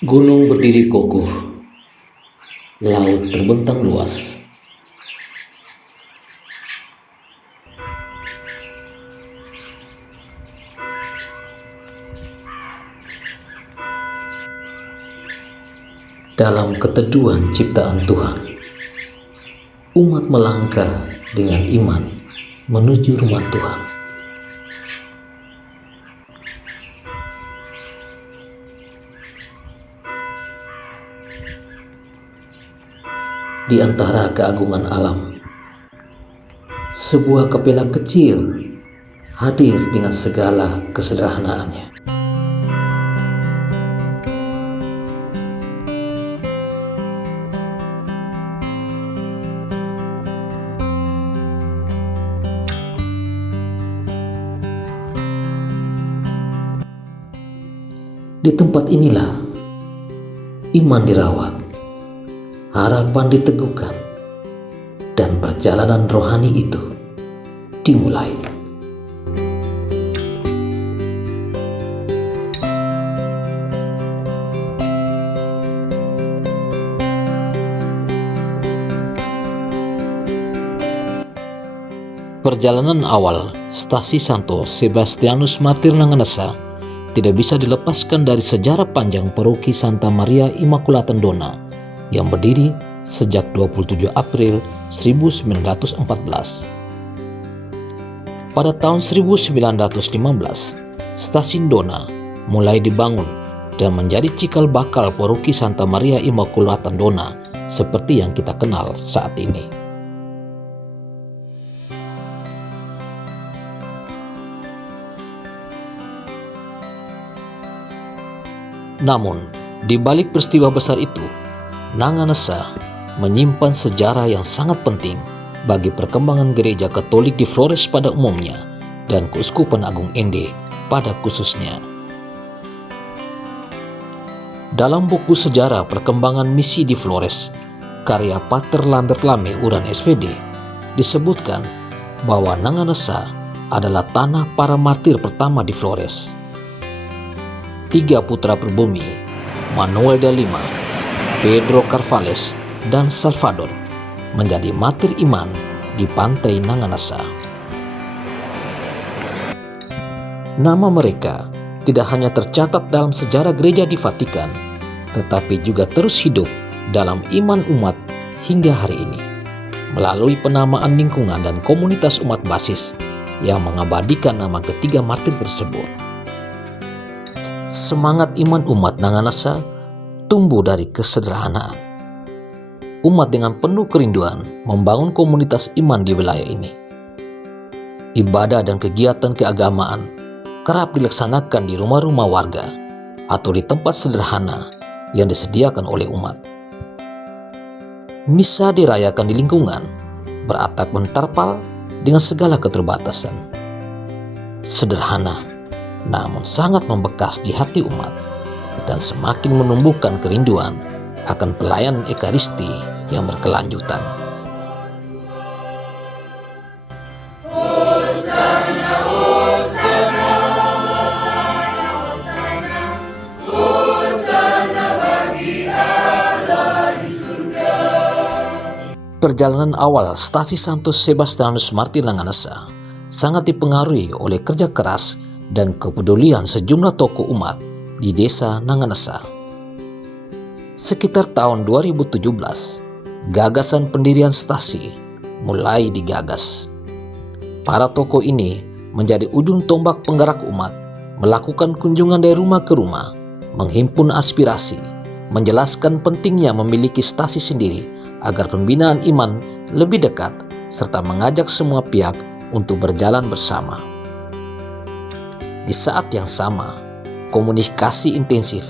Gunung berdiri kokoh, laut terbentang luas. Dalam keteduhan ciptaan Tuhan, umat melangkah dengan iman menuju rumah Tuhan. Di antara keagungan alam, sebuah kapela kecil hadir dengan segala kesederhanaannya. Di tempat inilah iman dirawat, harapan diteguhkan, dan perjalanan rohani itu dimulai. Perjalanan awal Stasi Santo Sebastianus Martir Nanganesa tidak bisa dilepaskan dari sejarah panjang paroki Santa Maria Immaculata Donna yang berdiri sejak 27 April 1914. Pada tahun 1915, Stasiun Donna mulai dibangun dan menjadi cikal bakal paroki Santa Maria Immaculata Donna seperti yang kita kenal saat ini. Namun, di balik peristiwa besar itu, Nanganesa menyimpan sejarah yang sangat penting bagi perkembangan gereja Katolik di Flores pada umumnya dan Keuskupan Agung Ende pada khususnya. Dalam buku sejarah perkembangan misi di Flores, karya Pater Lambert Lame Uran SVD, disebutkan bahwa Nanganesa adalah tanah para martir pertama di Flores. 3 putra pribumi, Manuel de Lima, Pedro Carvales, dan Salvador, menjadi martir iman di pantai Nanganesa. Nama mereka tidak hanya tercatat dalam sejarah gereja di Vatikan, tetapi juga terus hidup dalam iman umat hingga hari ini, melalui penamaan lingkungan dan komunitas umat basis yang mengabadikan nama ketiga martir tersebut. Semangat iman umat Nanganesa tumbuh dari kesederhanaan. Umat dengan penuh kerinduan membangun komunitas iman di wilayah ini. Ibadah dan kegiatan keagamaan kerap dilaksanakan di rumah-rumah warga atau di tempat sederhana yang disediakan oleh umat. Misa dirayakan di lingkungan beratap mentarpal dengan segala keterbatasan. Sederhana, namun sangat membekas di hati umat dan semakin menumbuhkan kerinduan akan pelayanan Ekaristi yang berkelanjutan. Perjalanan awal Stasi Santo Sebastianus Martir Nanganesa sangat dipengaruhi oleh kerja keras dan kepedulian sejumlah tokoh umat di desa Nanganesa. Sekitar tahun 2017, gagasan pendirian stasi mulai digagas. Para tokoh ini menjadi ujung tombak penggerak umat, melakukan kunjungan dari rumah ke rumah, menghimpun aspirasi, menjelaskan pentingnya memiliki stasi sendiri agar pembinaan iman lebih dekat, serta mengajak semua pihak untuk berjalan bersama. Di saat yang sama, komunikasi intensif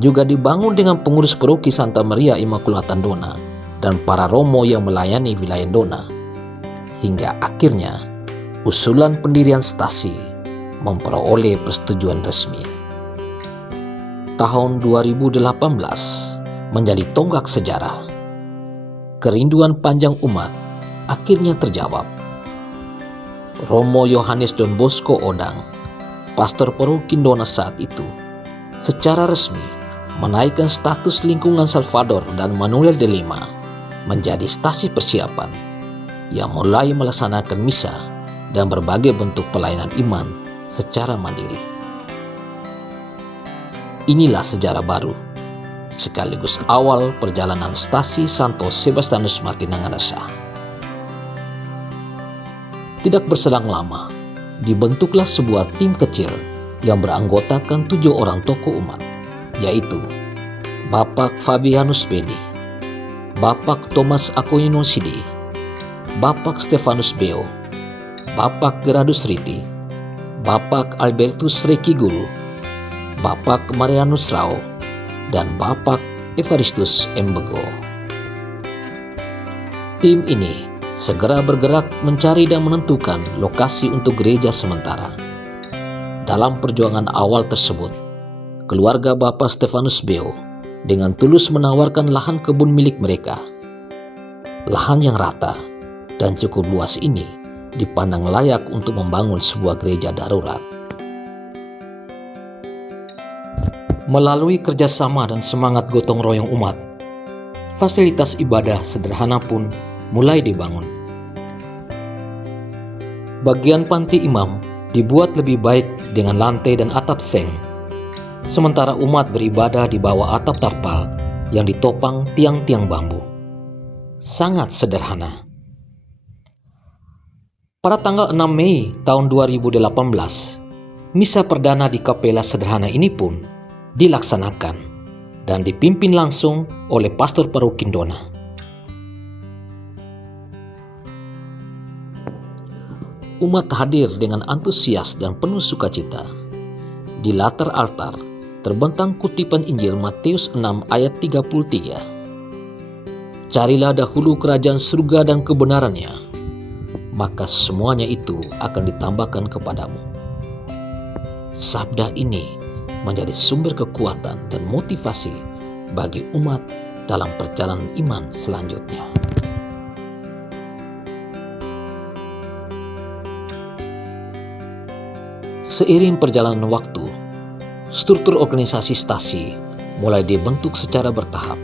juga dibangun dengan pengurus paroki Santa Maria Immaculata Donna dan para romo yang melayani wilayah Donna. Hingga akhirnya, usulan pendirian stasi memperoleh persetujuan resmi. Tahun 2018 menjadi tonggak sejarah. Kerinduan panjang umat akhirnya terjawab. Romo Yohanes Don Bosco Odang, pastor paroki Donna saat itu, secara resmi menaikkan status lingkungan Salvador dan Manuel de Lima menjadi stasi persiapan yang mulai melaksanakan misa dan berbagai bentuk pelayanan iman secara mandiri. Inilah sejarah baru, sekaligus awal perjalanan stasi Santo Sebastianus Martir Nanganasa. Tidak berselang lama, dibentuklah sebuah tim kecil yang beranggotakan 7 orang tokoh umat, yaitu Bapak Fabianus Bedi, Bapak Thomas Aquino Sidi, Bapak Stefanus Beo, Bapak Gerardus Riti, Bapak Albertus Rekiguru, Bapak Marianus Rao, dan Bapak Evaristus Embego. Tim ini segera bergerak mencari dan menentukan lokasi untuk gereja sementara. Dalam perjuangan awal tersebut, keluarga Bapak Stefanus Beo dengan tulus menawarkan lahan kebun milik mereka. Lahan yang rata dan cukup luas ini dipandang layak untuk membangun sebuah gereja darurat. Melalui kerjasama dan semangat gotong royong umat, fasilitas ibadah sederhana pun mulai dibangun. Bagian panti imam dibuat lebih baik dengan lantai dan atap seng, sementara umat beribadah di bawah atap tarpal yang ditopang tiang-tiang bambu. Sangat sederhana. Pada tanggal 6 Mei tahun 2018, misa perdana di kapela sederhana ini pun dilaksanakan dan dipimpin langsung oleh Pastor Parokindona. Umat hadir dengan antusias dan penuh sukacita. Di latar altar terbentang kutipan Injil Matius 6 ayat 33. Carilah dahulu kerajaan surga dan kebenarannya, maka semuanya itu akan ditambahkan kepadamu. Sabda ini menjadi sumber kekuatan dan motivasi bagi umat dalam perjalanan iman selanjutnya. Seiring perjalanan waktu, struktur organisasi stasi mulai dibentuk secara bertahap.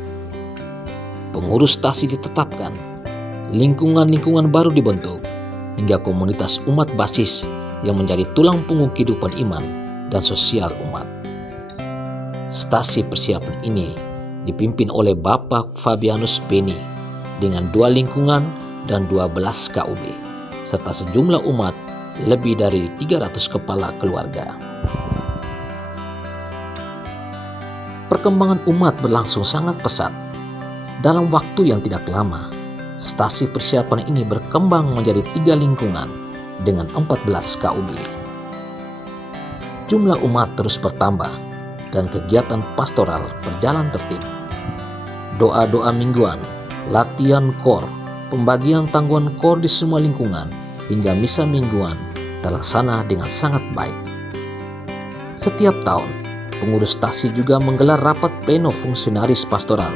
Pengurus stasi ditetapkan, lingkungan-lingkungan baru dibentuk, hingga komunitas umat basis yang menjadi tulang punggung kehidupan iman dan sosial umat. Stasi persiapan ini dipimpin oleh Bapak Fabianus Beni dengan 2 lingkungan dan 12 KUB, serta sejumlah umat lebih dari 300 kepala keluarga. Perkembangan umat berlangsung sangat pesat. Dalam waktu yang tidak lama, stasi persiapan ini berkembang menjadi 3 lingkungan dengan 14 KUB. Jumlah umat terus bertambah dan kegiatan pastoral berjalan tertib. Doa-doa mingguan, latihan kor, pembagian tanggungan kor di semua lingkungan, hingga misa mingguan terlaksana dengan sangat baik. Setiap tahun, pengurus stasi juga menggelar rapat pleno fungsionaris pastoral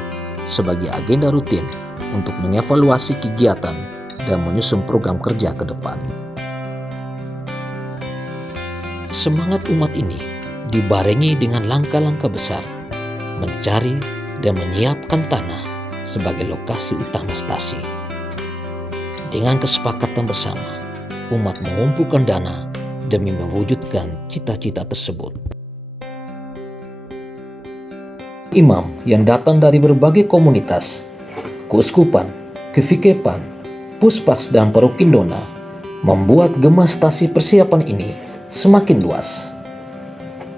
sebagai agenda rutin untuk mengevaluasi kegiatan dan menyusun program kerja ke depan. Semangat umat ini dibarengi dengan langkah-langkah besar mencari dan menyiapkan tanah sebagai lokasi utama stasi. Dengan kesepakatan bersama, umat mengumpulkan dana demi mewujudkan cita-cita tersebut. Imam yang datang dari berbagai komunitas, keuskupan, kevikepan, puspas, dan parokindona membuat gema stasi persiapan ini semakin luas.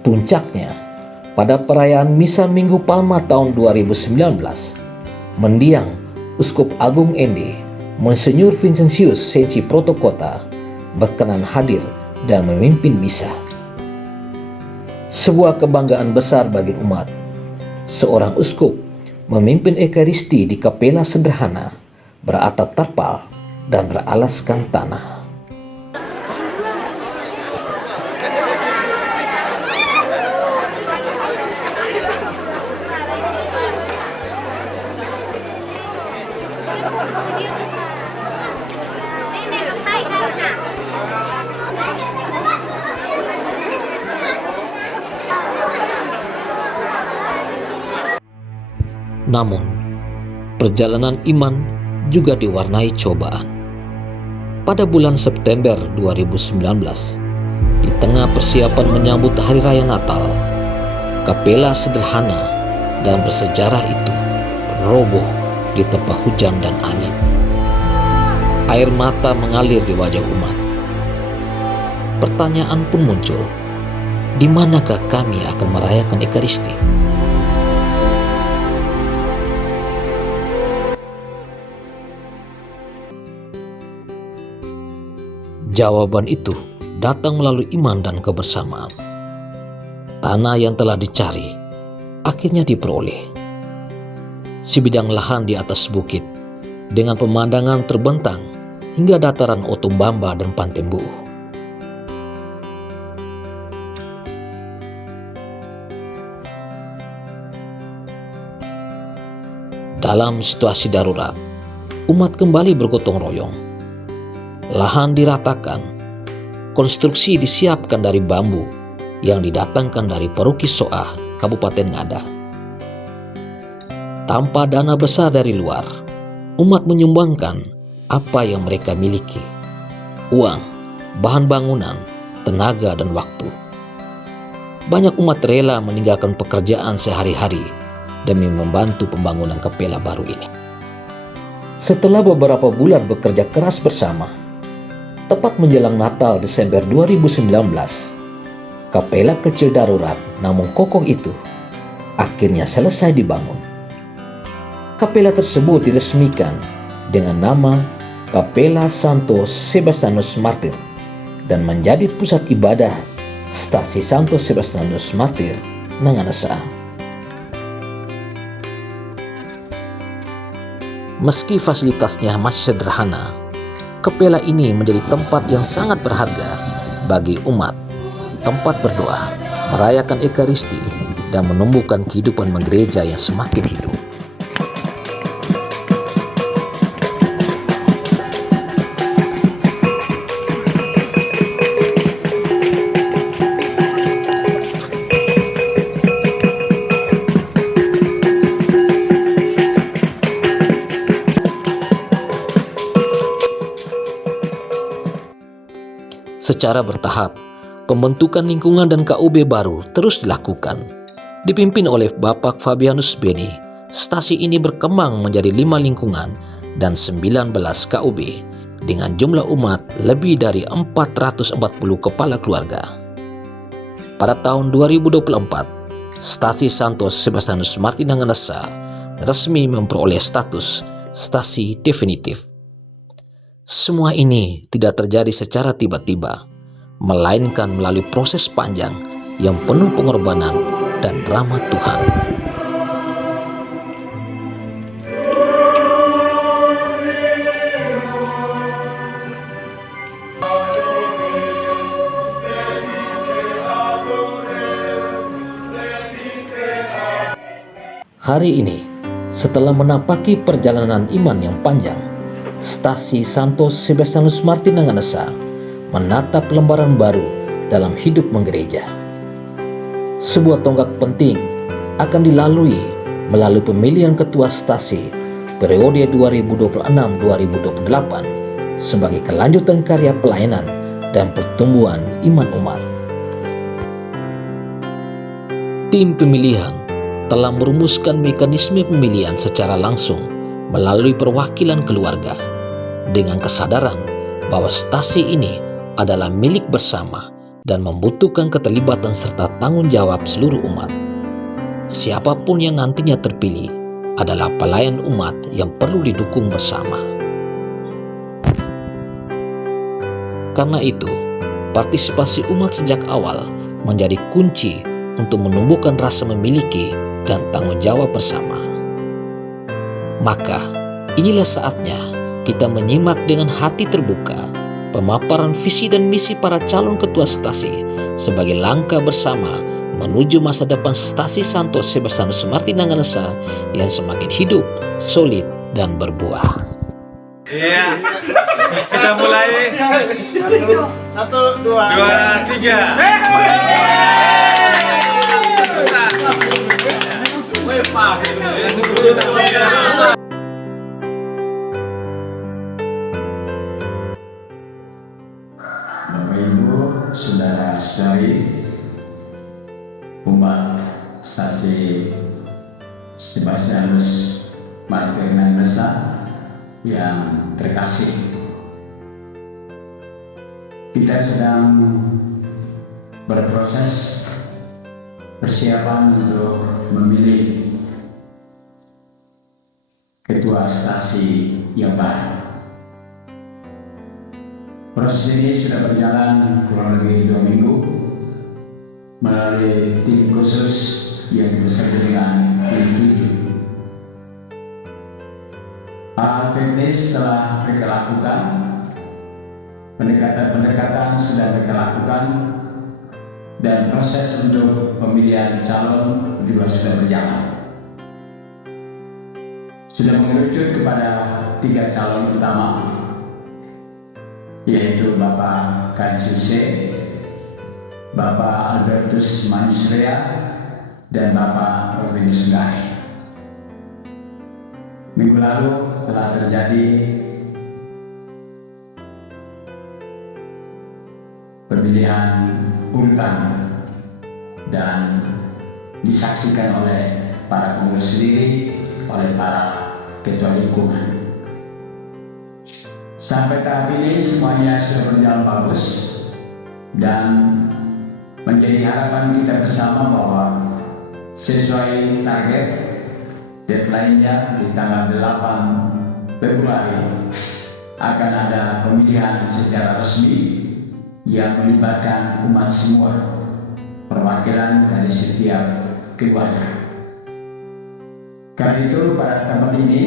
Puncaknya, pada perayaan Misa Minggu Palma tahun 2019, mendiang Uskup Agung Ende, Monsinyur Vincentius Sensi Protokota, berkenan hadir dan memimpin misa. Sebuah kebanggaan besar bagi umat. Seorang uskup memimpin ekaristi di kapela sederhana, beratap tarpal dan beralaskan tanah. Namun, perjalanan iman juga diwarnai cobaan. Pada bulan September 2019, di tengah persiapan menyambut Hari Raya Natal, kapela sederhana dan bersejarah itu roboh diterpa hujan dan angin. Air mata mengalir di wajah umat. Pertanyaan pun muncul, di manakah kami akan merayakan Ekaristi? Jawaban itu datang melalui iman dan kebersamaan. Tanah yang telah dicari akhirnya diperoleh. Sebidang lahan di atas bukit dengan pemandangan terbentang hingga dataran Otumbamba dan Pantembu. Dalam situasi darurat, umat kembali bergotong royong. Lahan diratakan, konstruksi disiapkan dari bambu yang didatangkan dari Paroki Soah, Kabupaten Ngada. Tanpa dana besar dari luar, umat menyumbangkan apa yang mereka miliki: uang, bahan bangunan, tenaga, dan waktu. Banyak umat rela meninggalkan pekerjaan sehari-hari demi membantu pembangunan kapela baru ini. Setelah beberapa bulan bekerja keras bersama, tepat menjelang Natal Desember 2019, kapela kecil darurat namun kokoh itu akhirnya selesai dibangun. Kapela tersebut diresmikan dengan nama Kapela Santo Sebastianus Martir dan menjadi pusat ibadah Stasi Santo Sebastianus Martir Nanganesa. Meski fasilitasnya masih sederhana, kapela ini menjadi tempat yang sangat berharga bagi umat, tempat berdoa, merayakan Ekaristi, dan menumbuhkan kehidupan gereja yang semakin hidup. Secara bertahap, pembentukan lingkungan dan KUB baru terus dilakukan. Dipimpin oleh Bapak Fabianus Beni, stasi ini berkembang menjadi 5 lingkungan dan 19 KUB dengan jumlah umat lebih dari 440 kepala keluarga. Pada tahun 2024, stasi Santo Sebastianus Martir Nanganesa resmi memperoleh status stasi definitif. Semua ini tidak terjadi secara tiba-tiba, melainkan melalui proses panjang yang penuh pengorbanan dan rahmat Tuhan. Hari ini, setelah menapaki perjalanan iman yang panjang, Stasi Santo Sebastianus Martir Nanganesa menatap lembaran baru dalam hidup menggereja. Sebuah tonggak penting akan dilalui melalui pemilihan ketua stasi periode 2026-2028 sebagai kelanjutan karya pelayanan dan pertumbuhan iman umat. Tim pemilihan telah merumuskan mekanisme pemilihan secara langsung melalui perwakilan keluarga, dengan kesadaran bahwa stasi ini adalah milik bersama dan membutuhkan keterlibatan serta tanggung jawab seluruh umat. Siapapun yang nantinya terpilih adalah pelayan umat yang perlu didukung bersama. Karena itu, partisipasi umat sejak awal menjadi kunci untuk menumbuhkan rasa memiliki dan tanggung jawab bersama. Maka, inilah saatnya kita menyimak dengan hati terbuka pemaparan visi dan misi para calon ketua stasi sebagai langkah bersama menuju masa depan stasi Santo Sebastianus Martir Nanganesa yang semakin hidup, solid, dan berbuah. Iya, sudah mulai. 1, 2, 3. stasi Sebastianus Martir Nagasa yang terkasih, kita sedang berproses persiapan untuk memilih ketua stasi yang baru. Proses ini sudah berjalan kurang lebih 2 minggu melalui tim khusus yang disebut dengan tim 7. Hal teknis telah mereka lakukan, pendekatan sudah mereka lakukan, dan proses untuk pemilihan calon juga sudah berjalan. Sudah mengerucut kepada 3 calon utama, yaitu Bapak Kansuse, Bapak Albertus Manusrea, dan Bapak Robinus Gai. Minggu lalu telah terjadi pemilihan urutan dan disaksikan oleh para pengurus sendiri, oleh para ketua lingkungan. Sampai tahap ini semuanya sudah berjalan bagus dan menjadi harapan kita bersama bahwa sesuai target deadline-nya di tanggal 8 Februari akan ada pemilihan secara resmi yang melibatkan umat semua, perwakilan dari setiap keluarga. Karena itu pada tempat ini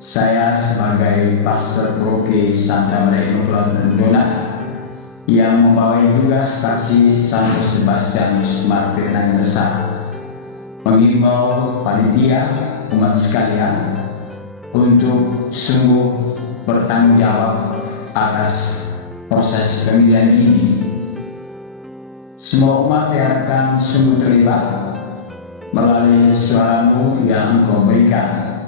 saya sebagai Pastor Paroki Santa Maria Donat yang membawahi juga stasi Santo Sebastianus Martir Nagasa mengimbau panitia umat sekalian untuk sungguh bertanggung jawab atas proses pemilihan ini. Semua umat diharapkan sungguh terlibat melalui suaramu yang engkau berikan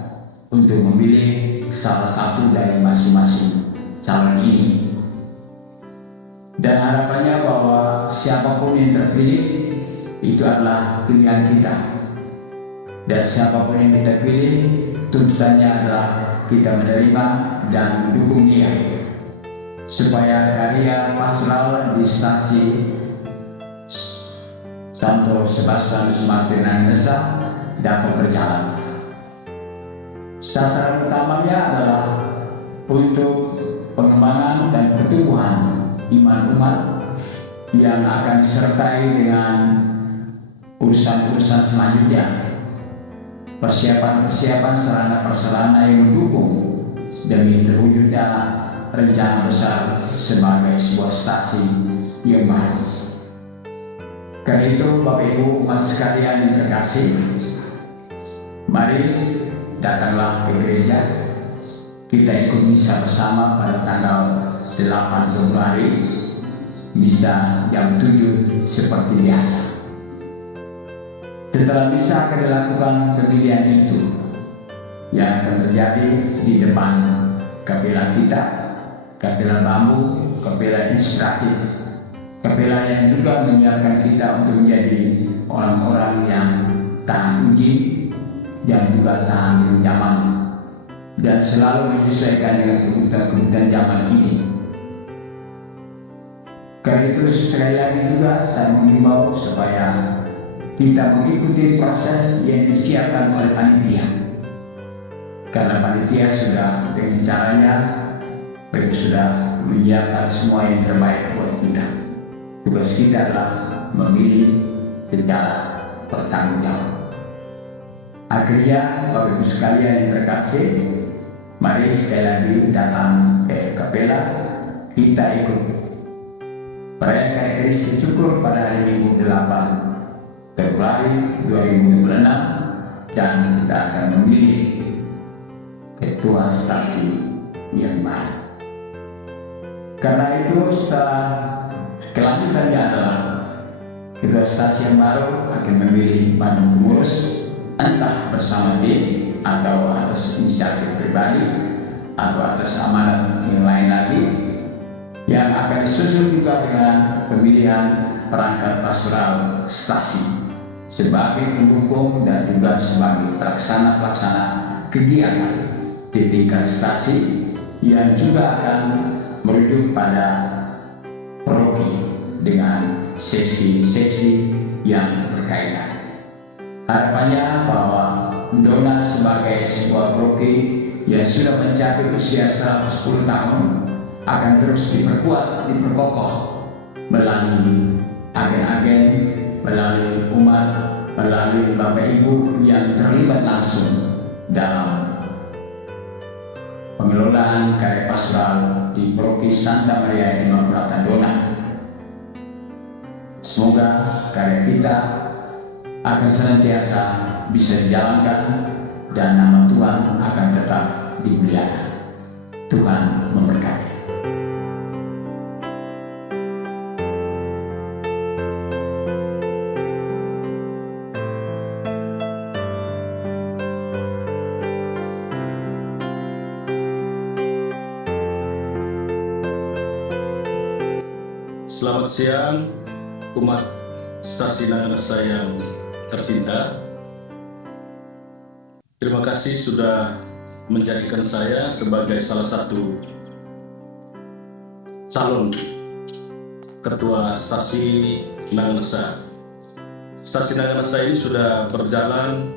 untuk memilih salah satu dari masing-masing calon ini. Dan harapannya bahwa siapapun yang terpilih itu adalah pilihan kita. Dan siapapun yang kita pilih, tuntutannya adalah kita menerima dan mendukung dia, supaya karya pastoral di stasi Santo Sebastianus Martir Nagasa dapat berjalan. Sasaran utamanya adalah untuk pengembangan dan pertumbuhan iman umat yang akan disertai dengan urusan-urusan selanjutnya, persiapan-persiapan sarana-prasarana yang mendukung demi terwujudnya rencana besar sebagai sebuah stasi yang baru. Karena itu Bapak Ibu umat sekalian yang terkasih, mari datanglah ke gereja, kita ikut misa bersama pada tanggal 8 Februari, misa jam 7 seperti biasa. Setelah misa akan dilakukan pemilihan itu yang akan terjadi di depan kapela kita, kapela bambu, kapela inspiratif, kapela yang juga menyiapkan kita untuk menjadi orang-orang yang tahan uji dan juga tahan zaman dan selalu menyesuaikan dengan kebutuhan zaman ini. Karena itu sekali lagi juga saya mengimbau supaya kita mengikuti proses yang disiapkan oleh panitia. Karena panitia sudah dengan caranya mereka sudah menyiapkan semua yang terbaik buat kita. Tugas kita adalah memilih secara bertanggung jawab. Akhirnya Bapak Ibu sekalian yang terkasih, mari sekali lagi datang ke kapela, kita ikut merayakan Kristus syukur pada hari Minggu 8 Februari 2026 dan kita akan memilih ketua stasi yang baru. Karena itu setelah kelanjutannya adalah ketua stasi yang baru akan memilih badan pengurus, entah bersama tim atau atas inisiatif pribadi atau atas amanat yang lain lagi, yang akan disusul juga dengan pemilihan perangkat pastoral stasi sebagai pendukung dan juga sebagai pelaksana kegiatan di tingkat stasi yang juga akan merujuk pada proki dengan seksi-seksi yang berkaitan. Harapannya bahwa Dona sebagai sebuah proki yang sudah mencapai usia 110 tahun akan terus diperkuat, diperkokoh melalui agen-agen, melalui umat, melalui Bapak Ibu yang terlibat langsung dalam pengelolaan karya pastoral di Proki Santa Maria Immaculata Dona. Semoga karya kita akan senantiasa bisa dijalankan dan nama Tuhan akan tetap dimuliakan. Tuhan memberkati. Selamat siang umat Stasi Nanganasa yang tercinta. Terima kasih sudah menjadikan saya sebagai salah satu calon ketua Stasi Nanganasa. Stasi Nanganasa ini sudah berjalan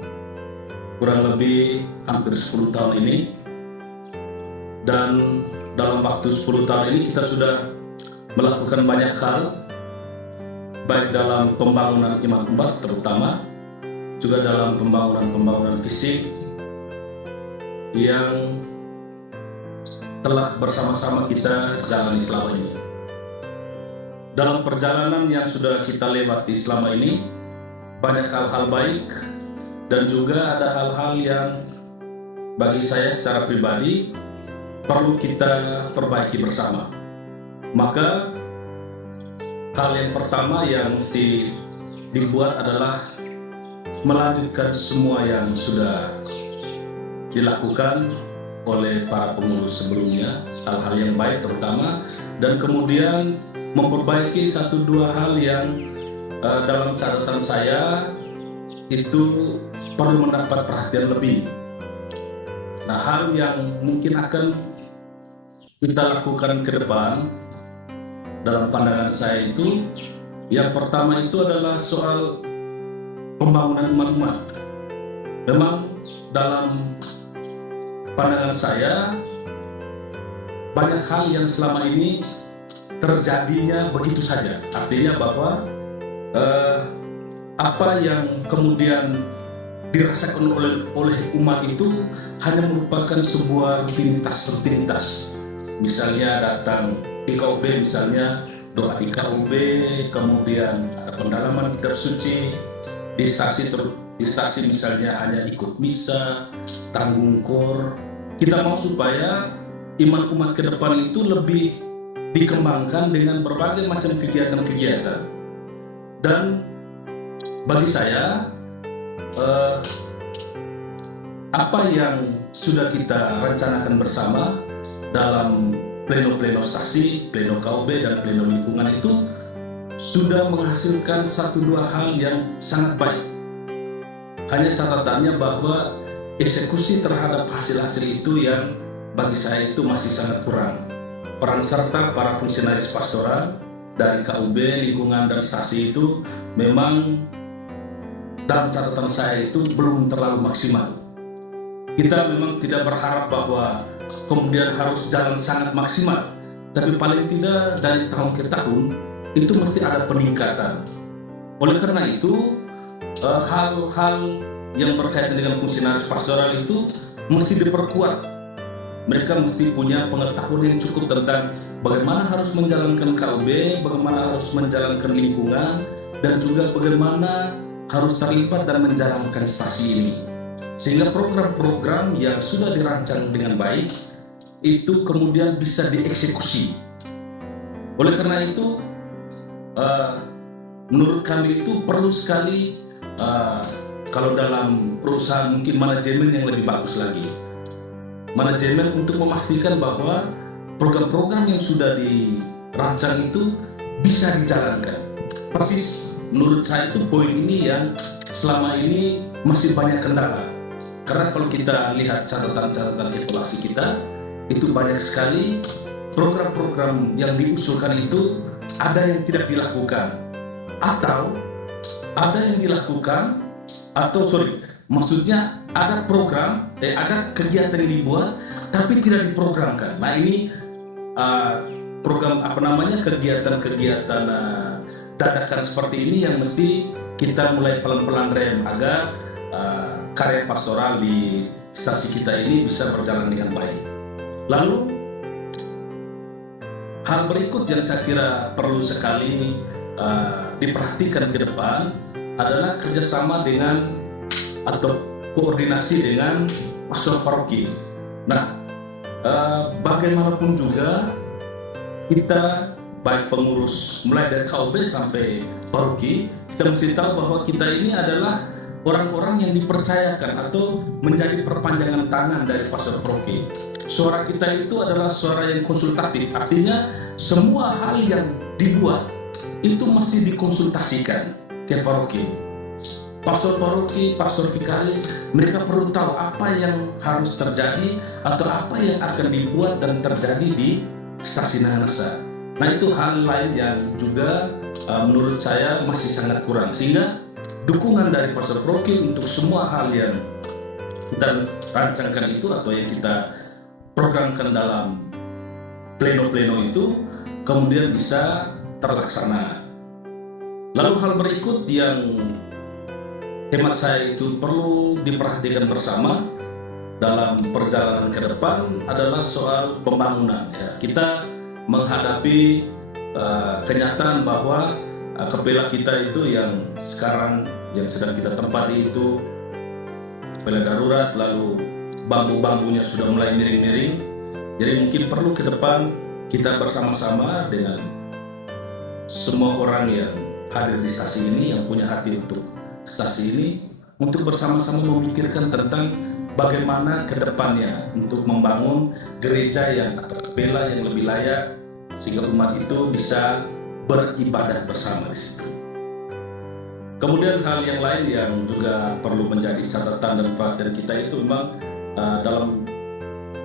kurang lebih hampir 10 tahun ini, dan dalam waktu 10 tahun ini kita sudah melakukan banyak hal, baik dalam pembangunan iman umat terutama, juga dalam pembangunan fisik yang telah bersama-sama kita jalani selama ini. Dalam perjalanan yang sudah kita lewati selama ini, banyak hal-hal baik dan juga ada hal-hal yang bagi saya secara pribadi perlu kita perbaiki bersama. Maka hal yang pertama yang mesti dibuat adalah melanjutkan semua yang sudah dilakukan oleh para pengurus sebelumnya, hal-hal yang baik terutama, dan kemudian memperbaiki 1-2 hal yang dalam catatan saya itu perlu mendapat perhatian lebih. Nah, hal yang mungkin akan kita lakukan ke depan dalam pandangan saya itu, yang pertama itu adalah soal pembangunan umat. Memang dalam pandangan saya banyak hal yang selama ini terjadinya begitu saja. Artinya bahwa apa yang kemudian dirasakan oleh umat itu hanya merupakan sebuah rutinitas. Misalnya datang di KUB, misalnya doa di KUB, kemudian ada pendalaman kitab suci, di stasi misalnya hanya ikut misa, tanggung kor. Kita mau supaya iman umat ke depan itu lebih dikembangkan dengan berbagai macam kegiatan-kegiatan. Dan bagi saya, apa yang sudah kita rencanakan bersama dalam pleno stasi, pleno KUB, dan pleno lingkungan itu sudah menghasilkan 1-2 hal yang sangat baik. Hanya catatannya bahwa eksekusi terhadap hasil-hasil itu yang bagi saya itu masih sangat kurang. Peran serta para fungsionaris pastoral dari KUB, lingkungan, dan stasi itu memang dalam catatan saya itu belum terlalu maksimal. Kita memang tidak berharap bahwa kemudian harus jalan sangat maksimal, tapi paling tidak dari tahun ke tahun itu mesti ada peningkatan. Oleh karena itu, hal-hal yang berkaitan dengan fungsionaris pastoral itu mesti diperkuat. Mereka mesti punya pengetahuan yang cukup tentang bagaimana harus menjalankan KUB, bagaimana harus menjalankan lingkungan, dan juga bagaimana harus terlibat dan menjalankan stasi ini. Sehingga program-program yang sudah dirancang dengan baik itu kemudian bisa dieksekusi. Oleh karena itu, menurut kami itu perlu sekali kalau dalam perusahaan mungkin manajemen yang lebih bagus lagi. Manajemen untuk memastikan bahwa program-program yang sudah dirancang itu bisa dijalankan. Persis menurut saya itu poin ini yang selama ini masih banyak kendala. Karena kalau kita lihat catatan-catatan evaluasi kita, itu banyak sekali program-program yang diusulkan itu ada yang tidak dilakukan, atau ada yang dilakukan, maksudnya ada program, ada kegiatan yang dibuat tapi tidak diprogramkan. Nah ini program kegiatan-kegiatan dadakan seperti ini yang mesti kita mulai pelan-pelan rem agar karya pastoral di stasi kita ini bisa berjalan dengan baik. Lalu hal berikut yang saya kira perlu sekali diperhatikan ke depan adalah kerjasama dengan atau koordinasi dengan pastor paroki. Nah, bagaimanapun juga kita baik pengurus mulai dari KUB sampai paroki, kita mesti tahu bahwa kita ini adalah orang-orang yang dipercayakan atau menjadi perpanjangan tangan dari pastor paroki. Suara kita itu adalah suara yang konsultatif, artinya semua hal yang dibuat itu masih dikonsultasikan ke paroki. Pastor paroki, pastor vikaris, mereka perlu tahu apa yang harus terjadi atau apa yang akan dibuat dan terjadi di stasi Nanganasa. Nah itu hal lain yang juga menurut saya masih sangat kurang, sehingga dukungan dari pastor paroki untuk semua hal yang kita rancangkan itu atau yang kita programkan dalam pleno-pleno itu kemudian bisa terlaksana. Lalu hal berikut yang hemat saya itu perlu diperhatikan bersama dalam perjalanan ke depan adalah soal pembangunan. Ya. Kita menghadapi kenyataan bahwa kapela kita itu yang sekarang yang sedang kita tempati itu kapela darurat, lalu bambu-bambunya sudah mulai miring-miring. Jadi mungkin perlu ke depan kita bersama-sama dengan semua orang yang hadir di stasi ini, yang punya hati untuk stasi ini, untuk bersama-sama memikirkan tentang bagaimana ke depannya untuk membangun gereja yang atau kapela yang lebih layak sehingga umat itu bisa beribadah bersama di situ. Kemudian hal yang lain yang juga perlu menjadi catatan dan perhatian kita itu memang dalam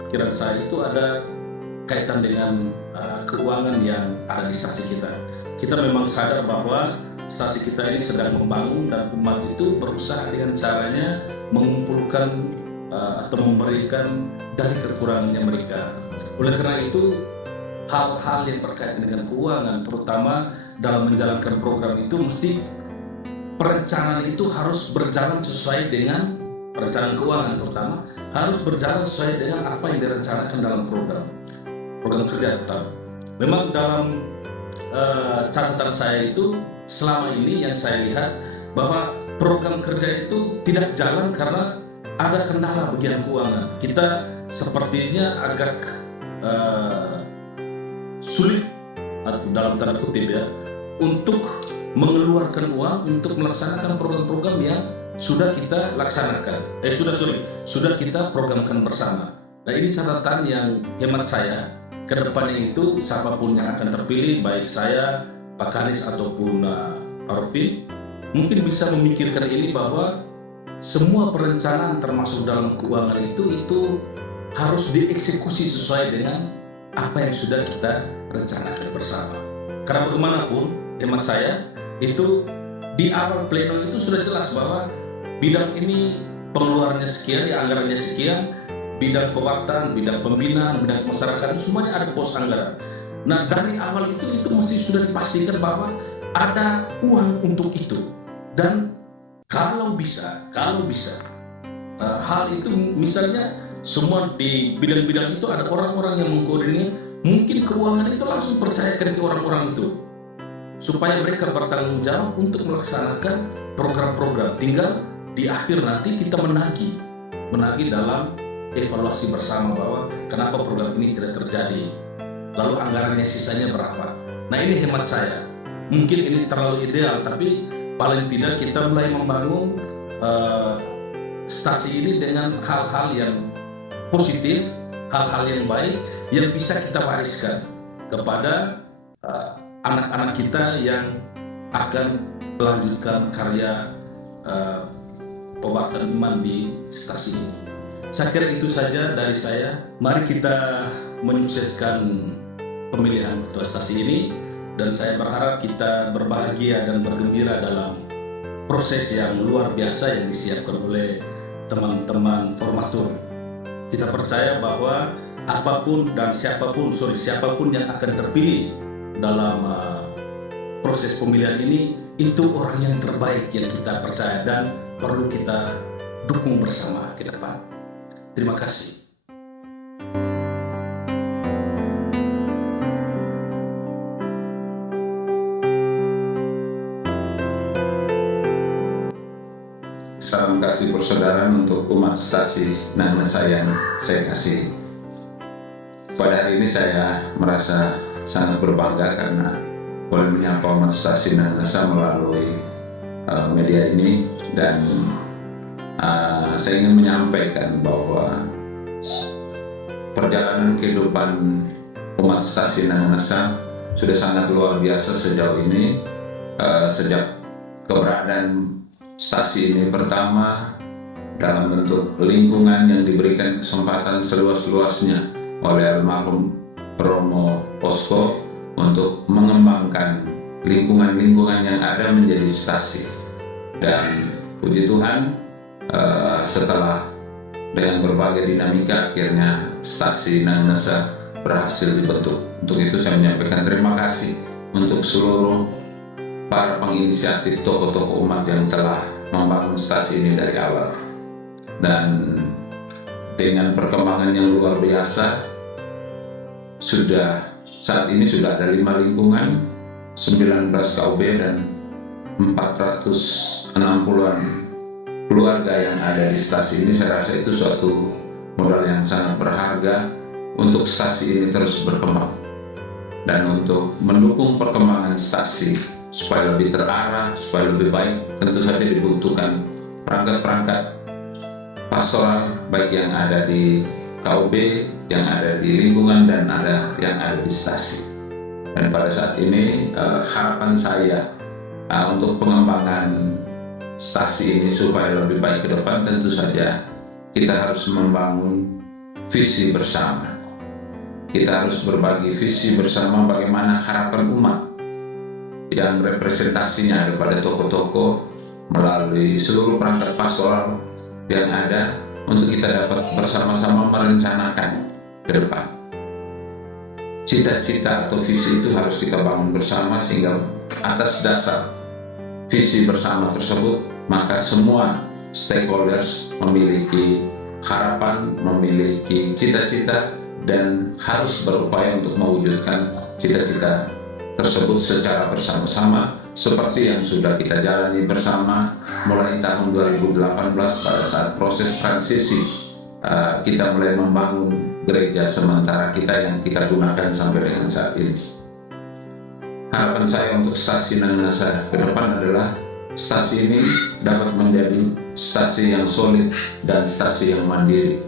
pikiran saya itu ada kaitan dengan keuangan yang ada di stasi kita. Kita memang sadar bahwa stasi kita ini sedang membangun dan umat itu berusaha dengan caranya mengumpulkan atau memberikan dari kekurangannya mereka. Oleh karena itu hal-hal yang berkaitan dengan keuangan, terutama dalam menjalankan program itu mesti perencanaan itu harus berjalan sesuai dengan perencanaan keuangan, terutama harus berjalan sesuai dengan apa yang direncanakan dalam program kerja tetap. Memang dalam catatan saya itu selama ini yang saya lihat bahwa program kerja itu tidak jalan karena ada kendala bagian keuangan. Kita sepertinya agak sulit atau dalam tanda kutip ya untuk mengeluarkan uang untuk melaksanakan program-program yang sudah kita laksanakan. Sudah kita programkan bersama. Nah ini catatan yang hemat saya ke depannya itu siapapun yang akan terpilih, baik saya, Pak Kanis ataupun Arvin, mungkin bisa memikirkan ini bahwa semua perencanaan termasuk dalam keuangan itu harus dieksekusi sesuai dengan apa yang sudah kita rencanakan bersama. Karena bagaimanapun hemat saya itu di awal pleno itu sudah jelas bahwa bidang ini pengeluarannya sekian, anggarannya sekian, bidang pewaktan, bidang pembinaan, bidang masyarakat, semuanya ada pos anggaran. Nah dari awal itu mesti sudah dipastikan bahwa ada uang untuk itu. Dan kalau bisa hal itu misalnya semua di bidang-bidang itu ada orang-orang yang mengkoordinir, mungkin keuangan itu langsung percayakan ke orang-orang itu supaya mereka bertanggung jawab untuk melaksanakan program-program. Tinggal di akhir nanti kita menagih dalam evaluasi bersama bahwa kenapa program ini tidak terjadi, lalu anggarannya sisanya berapa. Nah ini hemat saya, mungkin ini terlalu ideal, tapi paling tidak kita mulai membangun stasi ini dengan hal-hal yang positif, hal-hal yang baik yang bisa kita wariskan kepada anak-anak kita yang akan melanjutkan karya pembaktian iman di stasi ini. Saya kira itu saja dari saya. Mari kita menyukseskan pemilihan ketua stasi ini, dan saya berharap kita berbahagia dan bergembira dalam proses yang luar biasa yang disiapkan oleh teman-teman formatur. Kita percaya bahwa apapun dan siapapun yang akan terpilih dalam proses pemilihan ini, itu orang yang terbaik yang kita percaya dan perlu kita dukung bersama ke depan. Terima kasih. Salam kasih persaudaraan untuk umat stasi Nanasa yang saya kasih. Pada hari ini saya merasa sangat berbangga karena boleh menyapa umat stasi Nanasa melalui media ini, dan saya ingin menyampaikan bahwa perjalanan kehidupan umat stasi Nanasa sudah sangat luar biasa sejauh ini. Sejak keberadaan stasi ini pertama dalam bentuk lingkungan yang diberikan kesempatan seluas-luasnya oleh almarhum Romo Posko untuk mengembangkan lingkungan-lingkungan yang ada menjadi stasi. Dan puji Tuhan, setelah dengan berbagai dinamika akhirnya stasi Nanasa berhasil dibentuk. Untuk itu saya menyampaikan terima kasih untuk seluruh para penginisiatif tokoh-tokoh umat yang telah membangun stasi ini dari awal. Dan dengan perkembangan yang luar biasa, saat ini sudah ada 5 lingkungan, 19 KUB dan 460-an keluarga yang ada di stasi ini. Saya rasa itu suatu modal yang sangat berharga untuk stasi ini terus berkembang. Dan untuk mendukung perkembangan stasi supaya lebih terarah, supaya lebih baik, tentu saja dibutuhkan perangkat-perangkat pastoral baik yang ada di KUB, yang ada di lingkungan, dan ada yang ada di stasi. Dan pada saat ini harapan saya untuk pengembangan stasi ini supaya lebih baik ke depan, tentu saja kita harus membangun visi bersama. Kita harus berbagi visi bersama bagaimana harapan umat yang representasinya ada pada tokoh-tokoh melalui seluruh perangkat pastoral yang ada, untuk kita dapat bersama-sama merencanakan ke depan. Cita-cita atau visi itu harus kita bangun bersama, sehingga atas dasar visi bersama tersebut maka semua stakeholders memiliki harapan, memiliki cita-cita, dan harus berupaya untuk mewujudkan cita-cita tersebut secara bersama-sama, seperti yang sudah kita jalani bersama mulai tahun 2018 pada saat proses transisi. Kita mulai membangun gereja sementara kita yang kita gunakan sampai dengan saat ini. Harapan saya untuk stasi Nanasa ke depan adalah stasi ini dapat menjadi stasi yang solid dan stasi yang mandiri.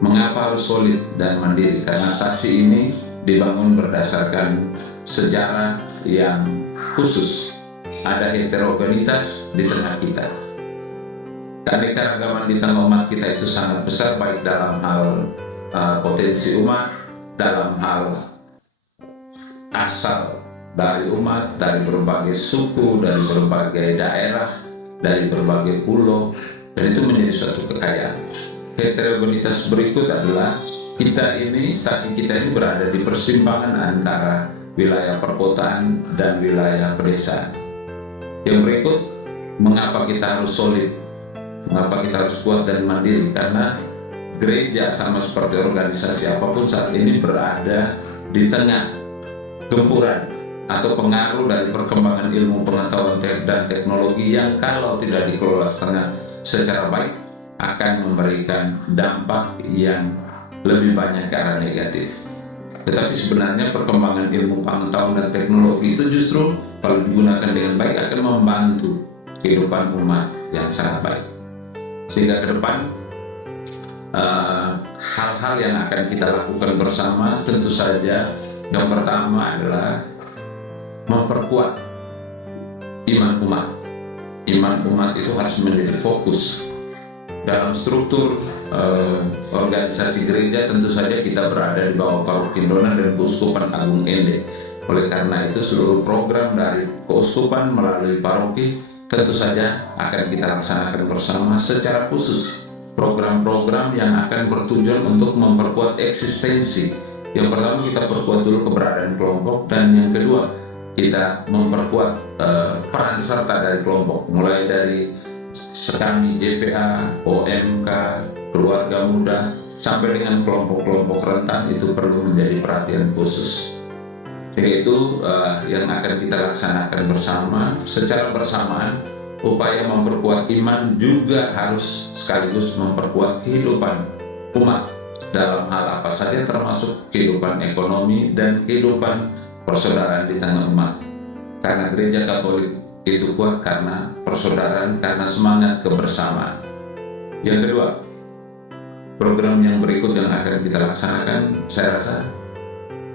Mengapa harus solid dan mandiri? Karena stasi ini dibangun berdasarkan sejarah yang khusus. Ada heterogenitas di tengah kita. Keanekaragaman di tengah umat kita itu sangat besar, baik dalam hal potensi umat, dalam hal asal dari umat, dari berbagai suku, dari berbagai daerah, dari berbagai pulau, dan itu menjadi suatu kekayaan. Heterogenitas berikut adalah stasi kita ini berada di persimpangan antara wilayah perkotaan dan wilayah pedesaan. Yang berikut, mengapa kita harus solid, mengapa kita harus kuat dan mandiri? Karena gereja sama seperti organisasi apapun saat ini berada di tengah gempuran atau pengaruh dari perkembangan ilmu pengetahuan dan teknologi yang kalau tidak dikelola secara baik akan memberikan dampak yang lebih banyak ke arah negatif. Tetapi sebenarnya perkembangan ilmu pengetahuan dan teknologi itu justru kalau digunakan dengan baik akan membantu kehidupan umat yang sangat baik. Sehingga ke depan hal-hal yang akan kita lakukan bersama tentu saja yang pertama adalah memperkuat iman umat. iman umat itu harus menjadi fokus. Dalam struktur organisasi gereja tentu saja kita berada di bawah Paroki Indona dan Keuskupan Agung Ende. Oleh karena itu seluruh program dari keuskupan melalui paroki tentu saja akan kita laksanakan bersama, secara khusus program-program yang akan bertujuan untuk memperkuat eksistensi. Yang pertama, kita perkuat dulu keberadaan kelompok, dan yang kedua kita memperkuat peran serta dari kelompok, mulai dari sekami JPA, OMK, keluarga muda, sampai dengan kelompok-kelompok rentan itu perlu menjadi perhatian khusus. Jadi itu yang akan kita laksanakan bersama. Secara bersamaan, upaya memperkuat iman juga harus sekaligus memperkuat kehidupan umat dalam hal apa saja, termasuk kehidupan ekonomi dan kehidupan persaudaraan di tengah umat. Karena gereja Katolik itu kuat karena persaudaraan, karena semangat kebersamaan. Yang kedua, program yang berikut yang akan kita laksanakan, saya rasa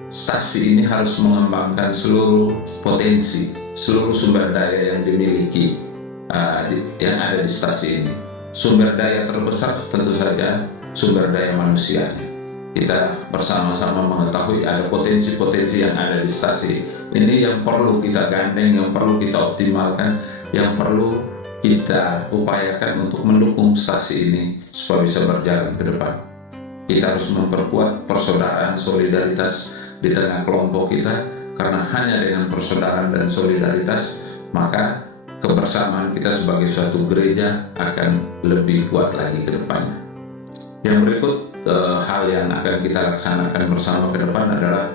stasi ini harus mengembangkan seluruh potensi, seluruh sumber daya yang dimiliki yang ada di stasi ini. Sumber daya terbesar tentu saja sumber daya manusianya. Kita bersama-sama mengetahui ada potensi-potensi yang ada di stasi ini yang perlu kita gandeng, yang perlu kita optimalkan, yang perlu kita upayakan untuk mendukung stasi ini supaya bisa berjalan ke depan. Kita harus memperkuat persaudaraan, solidaritas di tengah kelompok kita, karena hanya dengan persaudaraan dan solidaritas maka kebersamaan kita sebagai suatu gereja akan lebih kuat lagi ke depannya. Yang berikut hal yang akan kita laksanakan bersama ke depan adalah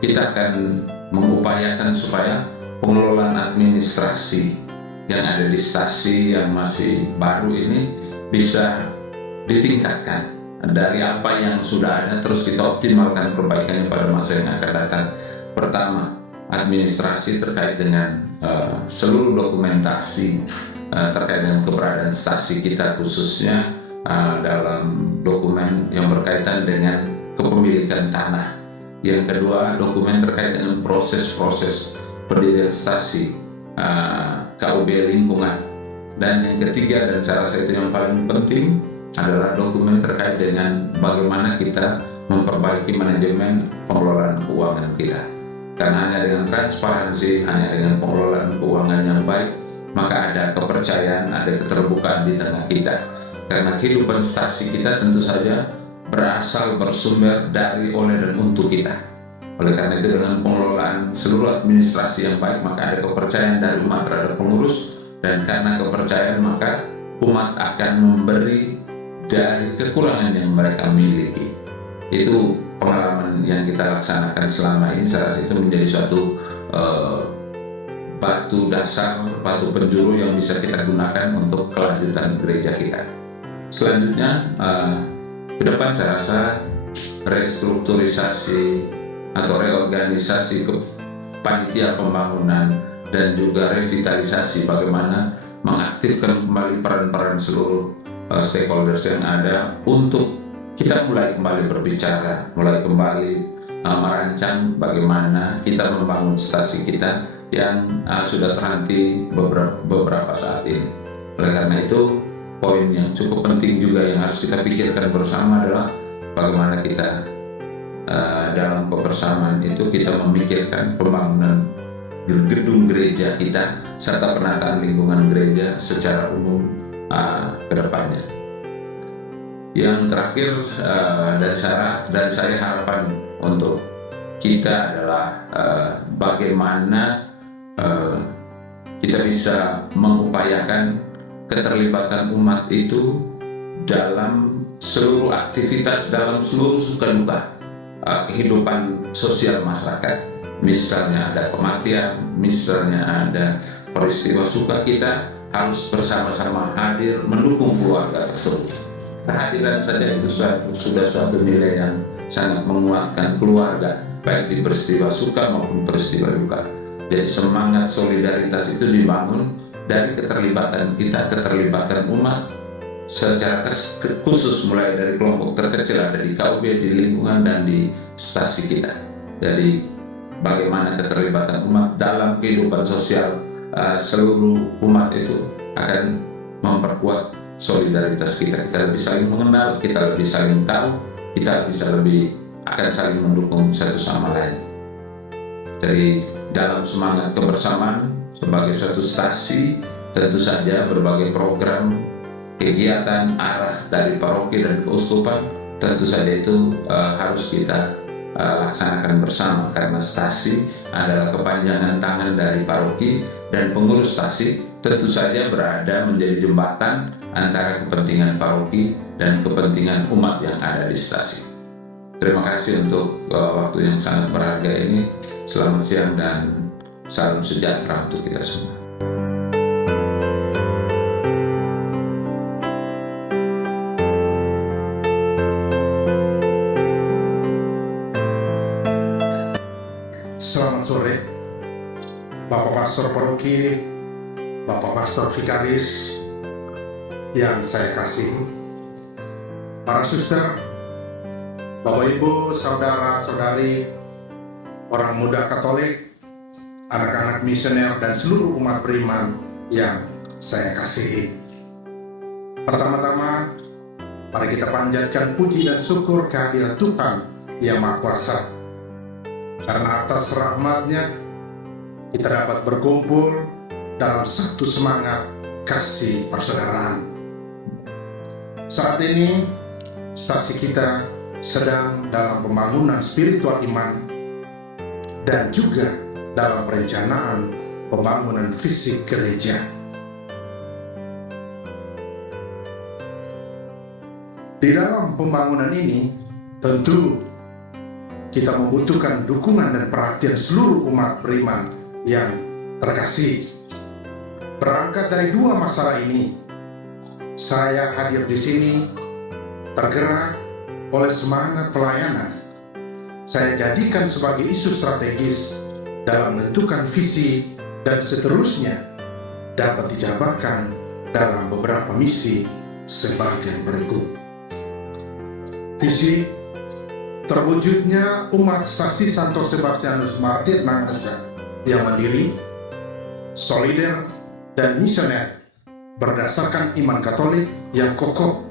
kita akan mengupayakan supaya pengelolaan administrasi yang ada di stasi yang masih baru ini bisa ditingkatkan. Dari apa yang sudah ada terus kita optimalkan perbaikannya pada masa yang akan datang. Pertama, administrasi terkait dengan seluruh dokumentasi terkait dengan keberadaan stasi kita, khususnya dalam dokumen yang berkaitan dengan kepemilikan tanah. Yang kedua, dokumen terkait dengan proses-proses pendirian stasi, KUB lingkungan. Dan yang ketiga, dan saya rasa itu yang paling penting, adalah dokumen terkait dengan bagaimana kita memperbaiki manajemen pengelolaan keuangan kita. Karena hanya dengan transparansi, hanya dengan pengelolaan keuangan yang baik, maka ada kepercayaan, ada keterbukaan di tengah kita. Karena kehidupan stasi kita tentu saja berasal, bersumber dari, oleh, dan untuk kita. Oleh karena itu, dengan pengelolaan seluruh administrasi yang baik, maka ada kepercayaan dari umat terhadap pengurus, dan karena kepercayaan maka umat akan memberi dari kekurangan yang mereka miliki. Itu pengalaman yang kita laksanakan selama ini. Saya rasa itu menjadi suatu batu dasar, batu penjuru yang bisa kita gunakan untuk kelanjutan gereja kita. Selanjutnya, ke depan saya rasa restrukturisasi atau reorganisasi panitia pembangunan dan juga revitalisasi, bagaimana mengaktifkan kembali peran-peran seluruh stakeholders yang ada untuk kita mulai kembali berbicara, mulai kembali merancang bagaimana kita membangun stasi kita yang sudah terhenti beberapa saat ini. Oleh karena itu, poin yang cukup penting juga yang harus kita pikirkan bersama adalah bagaimana kita dalam kebersamaan itu kita memikirkan pembangunan gedung gereja kita serta penataan lingkungan gereja secara umum ke depannya. Yang terakhir dan saya harapan untuk kita adalah bagaimana kita bisa mengupayakan keterlibatan umat itu dalam seluruh aktivitas, dalam seluruh suka duka kehidupan sosial masyarakat. Misalnya ada kematian, misalnya ada peristiwa suka, kita harus bersama-sama hadir mendukung keluarga tersebut. Kehadiran saja itu sudah suatu nilai yang sangat menguatkan keluarga, baik di peristiwa suka maupun peristiwa duka. Jadi semangat solidaritas itu dibangun dari keterlibatan kita, keterlibatan umat secara khusus, mulai dari kelompok terkecil ada di KUB, di lingkungan, dan di stasi kita. Jadi bagaimana keterlibatan umat dalam kehidupan sosial seluruh umat itu akan memperkuat solidaritas kita. Kita lebih saling mengenal, kita lebih saling tahu, kita akan saling mendukung satu sama lain. Jadi dalam semangat kebersamaan sebagai suatu stasi, tentu saja berbagai program, kegiatan, arah dari paroki dan keuskupan tentu saja itu harus kita laksanakan bersama, karena stasi adalah kepanjangan tangan dari paroki dan pengurus stasi tentu saja berada menjadi jembatan antara kepentingan paroki dan kepentingan umat yang ada di stasi. Terima kasih untuk waktu yang sangat berharga ini. Selamat siang dan salam sejahtera untuk kita semua. Selamat sore, Bapak Pastor Paroki, Bapak Pastor Vikaris yang saya kasihi, para suster, Bapak Ibu, saudara-saudari, orang muda Katolik, anak-anak misioner, dan seluruh umat beriman yang saya kasihi. Pertama-tama, mari kita panjatkan puji dan syukur kehadirat Tuhan Yang Maha Kuasa. Karena atas rahmat-Nya kita dapat berkumpul dalam satu semangat kasih persaudaraan. Saat ini stasi kita sedang dalam pembangunan spiritual iman dan juga dalam perencanaan pembangunan fisik gereja. Di dalam pembangunan ini tentu kita membutuhkan dukungan dan perhatian seluruh umat beriman yang terkasih. Berangkat dari dua masalah ini, saya hadir di sini tergerak oleh semangat pelayanan. Saya jadikan sebagai isu strategis dalam menentukan visi dan seterusnya dapat dijabarkan dalam beberapa misi sebagai berikut. Visi: terwujudnya umat stasi Santo Sebastianus Martir Nangesa yang mandiri, solider, dan misioner berdasarkan iman Katolik yang kokoh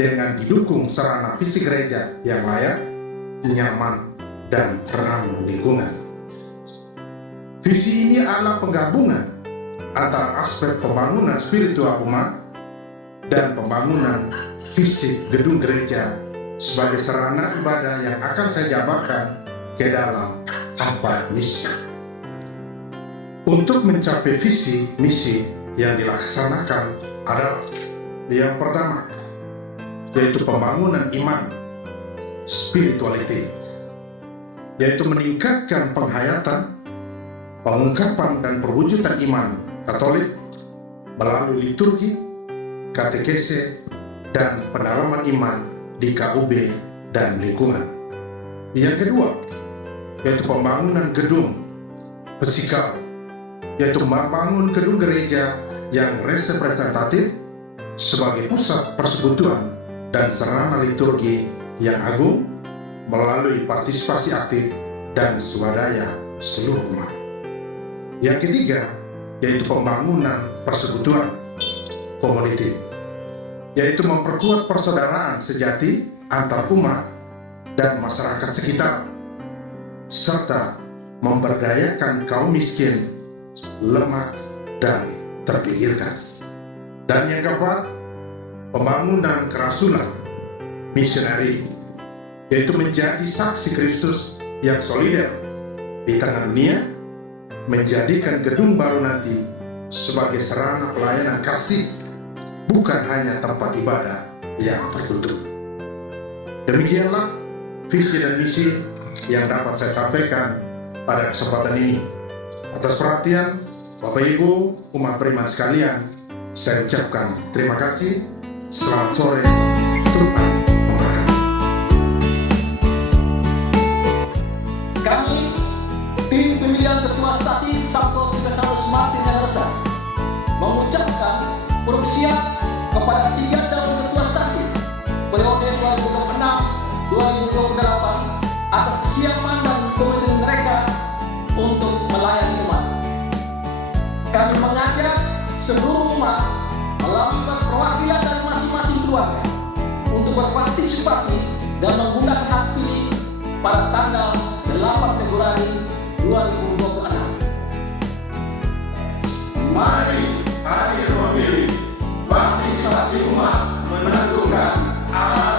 dengan didukung sarana fisik gereja yang layak, nyaman, dan ramah lingkungan. Visi ini adalah penggabungan antara aspek pembangunan spiritual umat dan pembangunan fisik gedung gereja sebagai sarana ibadah yang akan saya jabarkan ke dalam 4 misi. Untuk mencapai visi misi yang dilaksanakan adalah yang pertama, yaitu pembangunan iman, spirituality, yaitu meningkatkan penghayatan, pengungkapan dan perwujudan iman Katolik melalui liturgi, katekese, dan pendalaman iman di KUB dan lingkungan. Yang kedua, yaitu pembangunan gedung fisikal, yaitu membangun gedung gereja yang representatif sebagai pusat persekutuan dan sarana liturgi yang agung melalui partisipasi aktif dan swadaya seluruh umat. Yang ketiga, yaitu pembangunan persekutuan, community, yaitu memperkuat persaudaraan sejati antar umat dan masyarakat sekitar, serta memberdayakan kaum miskin, lemah, dan terpinggirkan. Dan yang keempat, pembangunan kerasulan, misioneri, yaitu menjadi saksi Kristus yang solider di tengah dunia, menjadikan gedung baru nanti sebagai sarana pelayanan kasih, bukan hanya tempat ibadah yang tertutup. Demikianlah visi dan misi yang dapat saya sampaikan pada kesempatan ini. Atas perhatian Bapak Ibu umat beriman sekalian, saya ucapkan terima kasih. Selamat sore, Tuhan memberkati. Kami, tim pemilihan Ketua Stasi Santo Sebastianus Martir Nangesa, mengucapkan persiap kepada 3 calon ketua stasi periode 2026-2028 atas kesiapan dan komitmen mereka untuk melayani umat. Kami seluruh umat melalui perwakilan dari masing-masing keluarga untuk berpartisipasi dan menggunakan hak pilih pada tanggal 8 Februari 2026. Mari hadir memilih, partisipasi umat menentukan arah